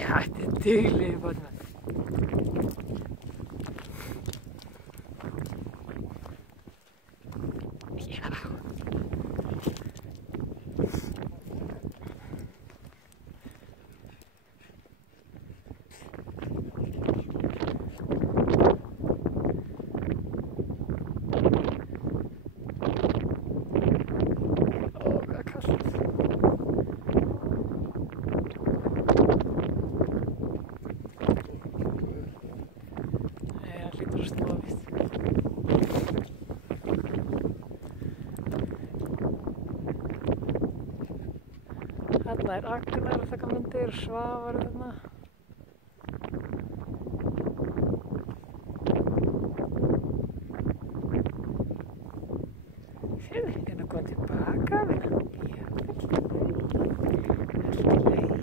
Já, þetta er duglega barna. Já. Ó, hvað kallt. Það hlýtur að snúa víst. Þarna er Agnar að taka myndir, Svavar er þarna. Sérðu, hérna komið tilbaka við hann. Já, allt í lagi.